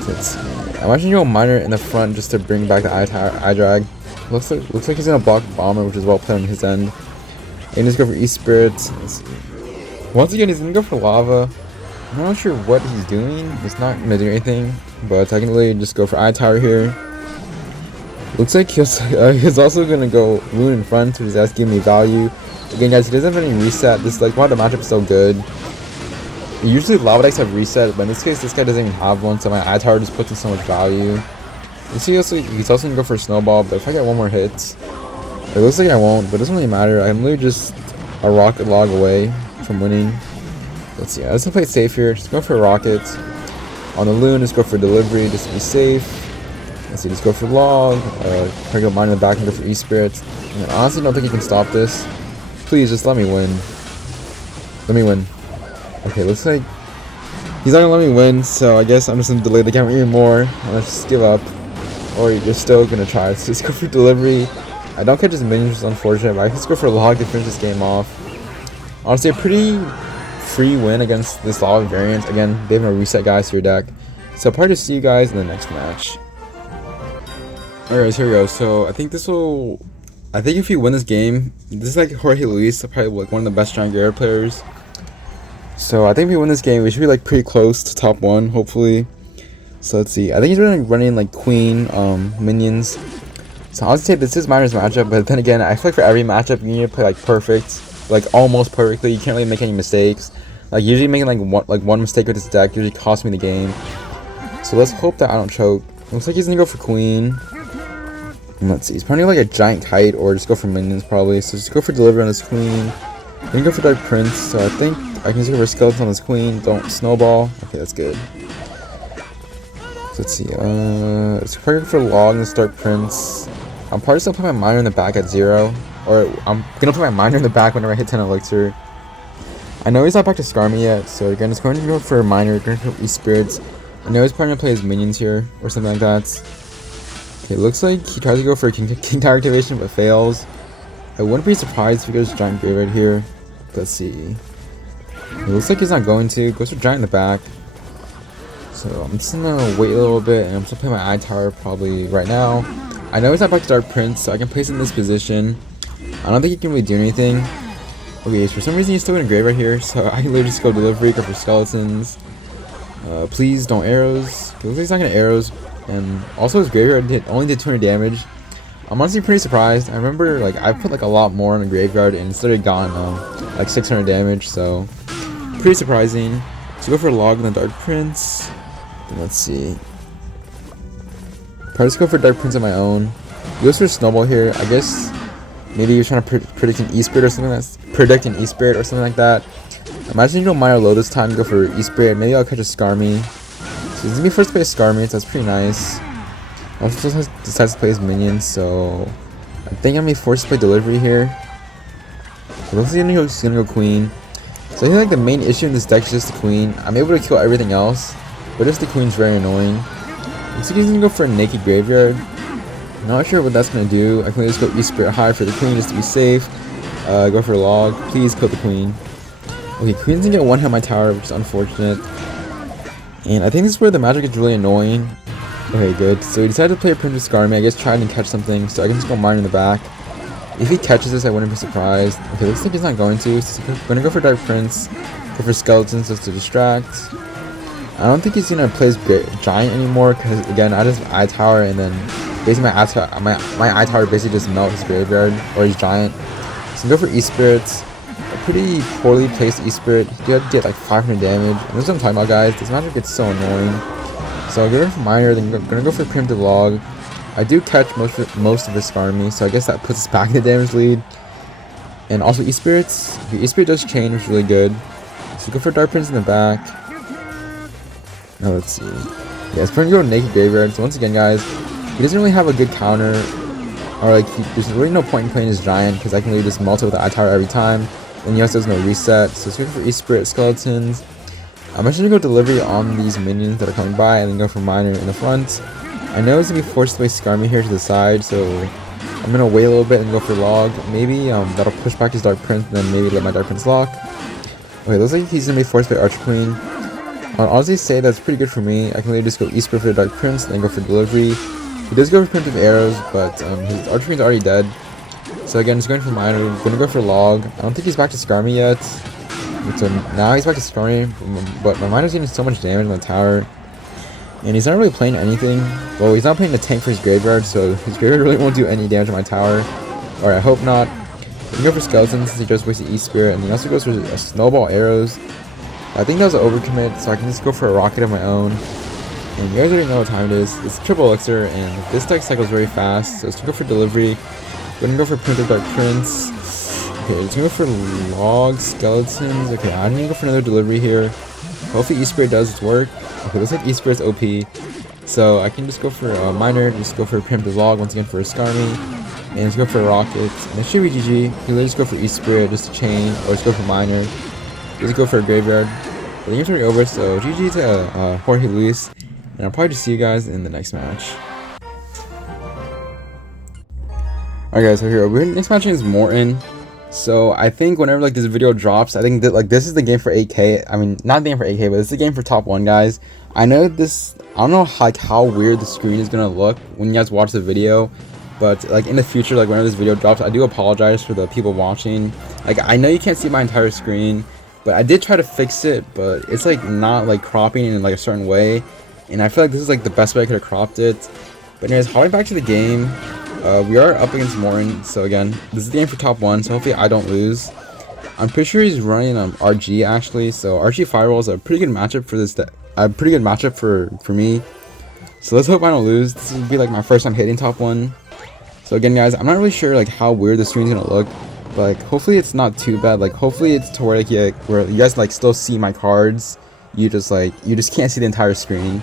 Let's see. I'm actually going minor in the front just to bring back the eye drag. Looks like he's gonna block bomber, which is well played on his end. And just go for E-Spirit. Once again, he's gonna go for lava. I'm not sure what he's doing. He's not gonna do anything, but I can really just go for eye tower here. Looks like he's also gonna go Loon in front, which is that's giving me value. Again, guys, he doesn't have any reset. This like why the matchup is so good. Usually lava decks have reset, but in this case, this guy doesn't even have one, so my eye tower just puts in so much value. You see, he's also gonna go for a snowball, but if I get one more hit, it looks like I won't, but it doesn't really matter. I'm literally just a rocket log away from winning. Let's see. Let's play it safe here. Just go for a rocket. On the Loon, just go for delivery, just to be safe. Let's see, just go for log, try to go mine in the back and go for E-Spirit. And I honestly don't think he can stop this. Please, just let me win. Let me win. Okay, looks like he's not gonna let me win, so I guess I'm just gonna delay the game even more. And let's just give up. Or you're still gonna try. So just go for delivery. I don't catch his minions, which is unfortunate, but I can just go for log to finish this game off. Honestly, a pretty free win against this lava variant. Again, they have no reset guys to your deck. So I'll probably just see you guys in the next match. Alright guys, here we go. So I think if you win this game, this is like Jorge Luis, probably like one of the best Triangular players. So I think if we win this game, we should be like pretty close to top 1, hopefully. So let's see. I think he's running like Queen, minions. So I would say this is Miner's matchup, but then again, I feel like for every matchup you need to play like perfect, like almost perfectly. You can't really make any mistakes. Like usually making like one mistake with this deck usually costs me the game. So let's hope that I don't choke. Looks like he's gonna go for queen. And let's see, he's probably like a giant kite or just go for minions probably. So just go for delivery on this queen. Then go for Dark Prince. So I think I can just go for skeleton on this queen. Don't snowball. Okay, that's good. So let's see. Let's probably go for log on this Dark Prince. I'm probably just gonna put my miner in the back at 0. Or I'm gonna put my miner in the back whenever I hit 10 elixir. I know he's not back to scar me yet, so again, it's going to go for a miner, going to go for E-Spirits. I know he's probably gonna play his minions here, or something like that. Okay, looks like he tries to go for a king tower activation, but fails. I wouldn't be surprised if he goes giant graveyard here. Let's see. It looks like he's not going to. Goes for giant in the back. So I'm just gonna wait a little bit, and I'm just gonna play my eye tower probably right now. I know he's not back to Dark Prince, so I can place him in this position. I don't think he can really do anything. Okay, for some reason he's still in a graveyard here, so I can literally just go delivery, go for skeletons. Please don't arrows. It looks like he's not gonna arrows, and also his graveyard only did 200 damage. I'm honestly pretty surprised. I remember like I put like a lot more on the graveyard and instead of gone like 600 damage, so pretty surprising. So go for a log in the Dark Prince. And let's see. Probably just go for Dark Prince on my own. He goes for snowball here. I guess maybe you're trying to predict an E-Spirit or something or something like that. Imagine you go Miner low this time, go for E-Spirit. Maybe I'll catch a Skarmy. So he's gonna be first to play Skarmy, so that's pretty nice. Also decides to play his minions, so I think I'm gonna be forced to play delivery here. So looks like he's gonna go queen. So I think like the main issue in this deck is just the queen. I'm able to kill everything else, but just the queen's very annoying. Looks like he's gonna go for a naked graveyard. Not sure what that's gonna do. I can just go E-Spirit high for the queen just to be safe. Go for a log. Please kill the queen. Okay, queen's gonna get one hit on my tower, which is unfortunate. And I think this is where the magic is really annoying. Okay, good. So he decided to play a Prince with Skarmy. I guess trying to catch something, so I can just go mine in the back. If he catches this, I wouldn't be surprised. Okay, looks like he's not going to. So he's gonna go for Dark Prince. Go for skeletons just to distract. I don't think he's gonna play his giant anymore, because again, I just eye tower and then basically my eye tower basically just melts his graveyard or his giant. So go for E-Spirits. A pretty poorly placed E-Spirit. You have to get like 500 damage. And this is what I'm talking about, guys. This magic gets so annoying. So I'll go for miner, then gonna go for preemptive log. I do catch most of his Skarmy, so I guess that puts us back in the damage lead. And also E-Spirits. Okay, E-Spirit does chain, which is really good. So go for Dark Prince in the back. Now let's see. Yeah, it's probably going to go naked graveyard. So once again, guys, he doesn't really have a good counter, or like there's really no point in playing his giant because I can really just melt it with the eye tower every time. And he also has no reset. So let's go for E-Spirit skeletons. I'm actually gonna go delivery on these minions that are coming by, and then go for miner in the front. I know he's gonna be forced to play Skarmy here to the side, so I'm gonna wait a little bit and go for log. Maybe that'll push back his Dark Prince, and then maybe let my Dark Prince lock. Okay, looks like he's gonna be forced to play Archer Queen. I'll honestly say that's pretty good for me. I can really just go E-Spirit for the Dark Prince, and then go for delivery. He does go for preemptive arrows, but his Archer Queen's already dead. So again, just going for miner. Gonna go for log. I don't think he's back to Skarmy yet. So now he's back to Skarmy, but my miner's getting so much damage on the tower. And he's not really playing anything. Well, he's not playing a tank for his graveyard, so his graveyard really won't do any damage on my tower. Or I hope not. He can go for skeletons since he just wasted E-Spirit, and he also goes for snowball arrows. I think that was an overcommit, so I can just go for a rocket of my own. And you guys already know what time it is. It's triple elixir, and this deck cycles very fast, so let's go for delivery. We're gonna go for Printed Dark Prince. Okay, let's go for log, skeletons. Okay, I need to go for another delivery here. Hopefully E-Spirit does its work. Okay, looks like E-Spirit's OP. So I can just go for a miner, just go for a preemptive log once again for a Skarmy. And let's go for a rocket. And it should be GG. You can just go for E-Spirit, just to chain, or just go for miner. Just go for a graveyard. The game's already over, so GG to Jorge Luis. And I'll probably just see you guys in the next match. Alright guys, so here, next match is Morton. So I think whenever like this video drops, I think that like this is the game for 8K. I mean, not the game for 8K, but it's the game for top 1, guys. I know this, I don't know like how weird the screen is gonna look when you guys watch the video, but like in the future, like whenever this video drops, I do apologize for the people watching. Like I know you can't see my entire screen, but I did try to fix it, but it's like not like cropping in like a certain way, and I feel like this is like the best way I could have cropped it. But anyways, hopping back to the game. We are up against Morin, so again, this is the game for top 1, so hopefully I don't lose. I'm pretty sure he's running RG actually, so RG Firewall is a pretty good matchup for this. A pretty good matchup for me. So let's hope I don't lose. This will be like my first time hitting top 1. So again, guys, I'm not really sure like how weird the screen's gonna look, but like hopefully it's not too bad. Like hopefully it's to where like where you guys like still see my cards. You just can't see the entire screen.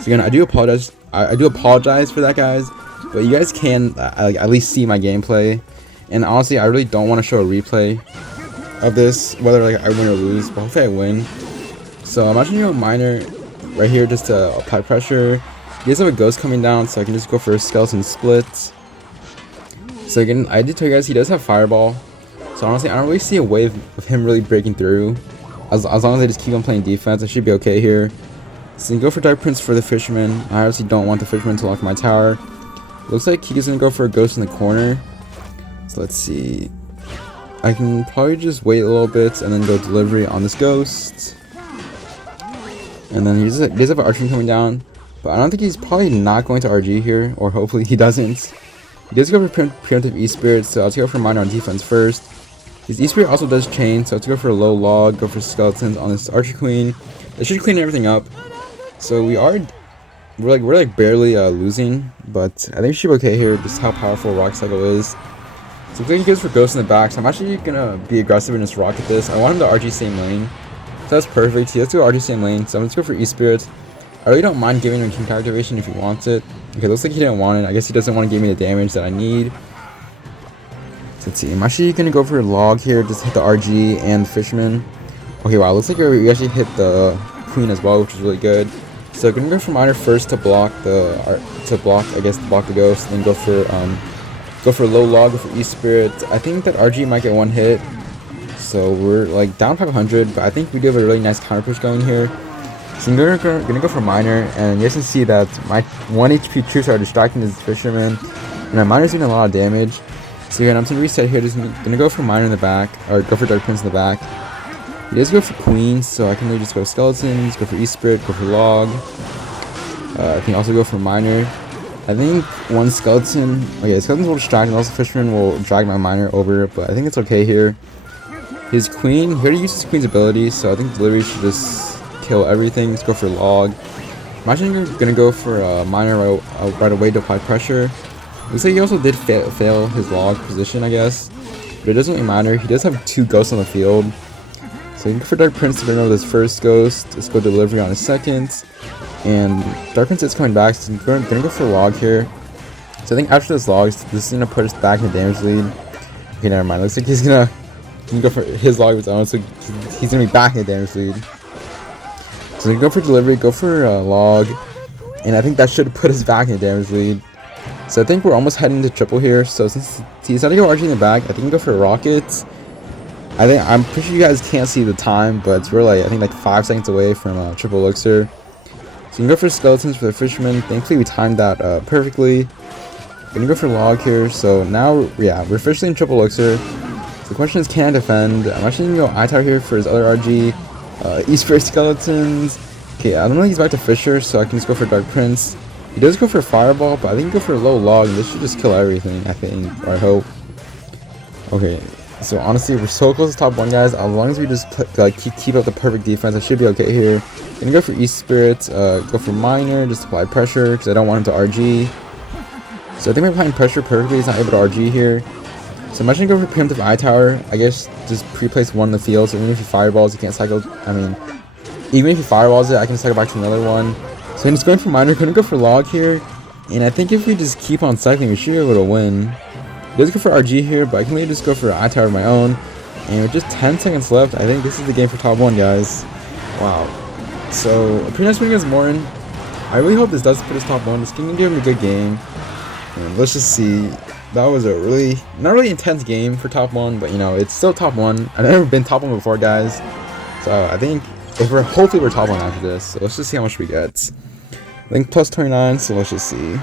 So again, I do apologize. I do apologize for that, guys. But you guys can at least see my gameplay. And honestly, I really don't want to show a replay of this, whether like I win or lose. But hopefully I win. So I'm actually going to Miner right here just to apply pressure. You guys have a Ghost coming down, so I can just go for a Skeleton Split. So again, I did tell you guys he does have Fireball. So honestly, I don't really see a wave of him really breaking through. As long as I just keep on playing defense, I should be okay here. So you go for Dark Prince for the Fisherman. I obviously don't want the Fisherman to lock my tower. Looks like he's gonna go for a Ghost in the corner. So let's see. I can probably just wait a little bit and then go delivery on this Ghost. And then he does have an Archer coming down. But I don't think he's probably not going to RG here. Or hopefully he doesn't. He does go for Preemptive E-Spirit, so I'll go for Miner on defense first. His E-Spirit also does chain, so I'll go for a low log, go for Skeletons on this Archer Queen. It should clean everything up. So we're like barely losing, but I think we should be okay here, just how powerful Rock Cycle is. So I think he goes for Ghost in the back, so I'm actually gonna be aggressive and just rocket this. I want him to RG same lane. So that's perfect. He has to go RG same lane, so I'm just go for E-Spirit. I really don't mind giving him King Activation if he wants it. Okay, looks like he didn't want it. I guess he doesn't want to give me the damage that I need. So let's see. I'm actually going to go for a log here. Just hit the RG and the Fisherman. Okay, wow. Looks like we actually hit the Queen as well, which is really good. So I'm going to go for Miner first to block the Ghost. Then go for low log, go for E-Spirit. I think that RG might get one hit. So we're like down 500, but I think we do have a really nice counter push going here. So I'm gonna go for Miner, and you guys can see that my 1 HP troops are distracting this Fisherman, and my Miner's doing a lot of damage. So again, I'm gonna reset here, just gonna go for Miner in the back, or go for Dark Prince in the back. He does go for Queen, so I can really just go Skeletons, go for E-Spirit, go for Log. I can also go for Miner. I think one Skeleton, Skeletons will distract, and also Fisherman will drag my Miner over, but I think it's okay here. His Queen, he already uses Queen's ability, so I think Delivery should just kill everything. Let's go for log. I'm actually gonna go for Miner right away to apply pressure. Looks like he also did fail his log position, I guess, but it doesn't really matter. He does have 2 ghosts on the field, so you can go for Dark Prince to get over this first ghost. Let's go delivery on his second, and Dark Prince is coming back, so I'm gonna go for log here. So I think after this log, this is gonna put us back in the damage lead. Okay, never mind. Looks like he's gonna go for his log of his own, so he's gonna be back in the damage lead. So we go for delivery, go for log, and I think that should put us back in the damage lead. So I think we're almost heading to triple here. So since he decided to go RG in the back, I think we can go for rockets. I'm pretty sure you guys can't see the time, but it's really I think like 5 seconds away from triple elixir. So you can go for Skeletons for the Fisherman. Thankfully we timed that perfectly. Gonna go for log here. So now we're officially in triple elixir. So the question is, can I defend? I'm actually gonna go I-Tower here for his other RG. E-Spirit Skeletons. Okay, I don't know if he's back to Fisher, so I can just go for Dark Prince. He does go for Fireball, but I think he go for low log, and this should just kill everything, I think, or I hope. Okay, so honestly, we're so close to top 1, guys. As long as we just keep up the perfect defense, I should be okay here. Gonna go for E-Spirit, go for Miner, just apply pressure, because I don't want him to RG. So I think we're applying pressure perfectly. He's not able to RG here. So I'm actually going to go for Preemptive I-Tower. I guess just pre-place one in the field, so even if he fireballs, he can't cycle. Even if he firewalls it, I can cycle back to another one. So I'm just going for Miner, going to go for log here. And I think if we just keep on cycling, we should be able to win. He does go for RG here, but I can really just go for I-Tower of my own. And with just 10 seconds left, I think this is the game for top 1, guys. Wow. So, a pretty nice win against Morin. I really hope this does put us top 1. This can give him a good game. And let's just see. That was a not really intense game for top 1, but it's still top 1. I've never been top 1 before, guys. So I think hopefully we're top 1 after this. So let's just see how much we get. I think plus 29, so let's just see.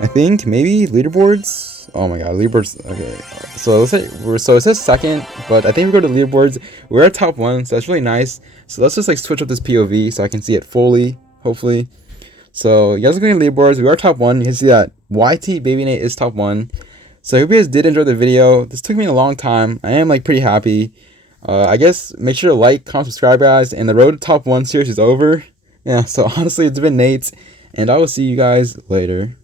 I think maybe leaderboards. Oh my god, leaderboards. Okay, so let's say it says second, but I think we go to leaderboards. We're at top 1, so that's really nice. So let's just switch up this POV so I can see it fully, hopefully. So you guys are looking at leaderboards. We are top 1. You can see that YT Baby Nate is top 1. So I hope you guys did enjoy the video. This took me a long time. I am like pretty happy. I guess make sure to like, comment, subscribe, guys. And the road to top 1 series is over. Yeah, so honestly, it's been Nate. And I will see you guys later.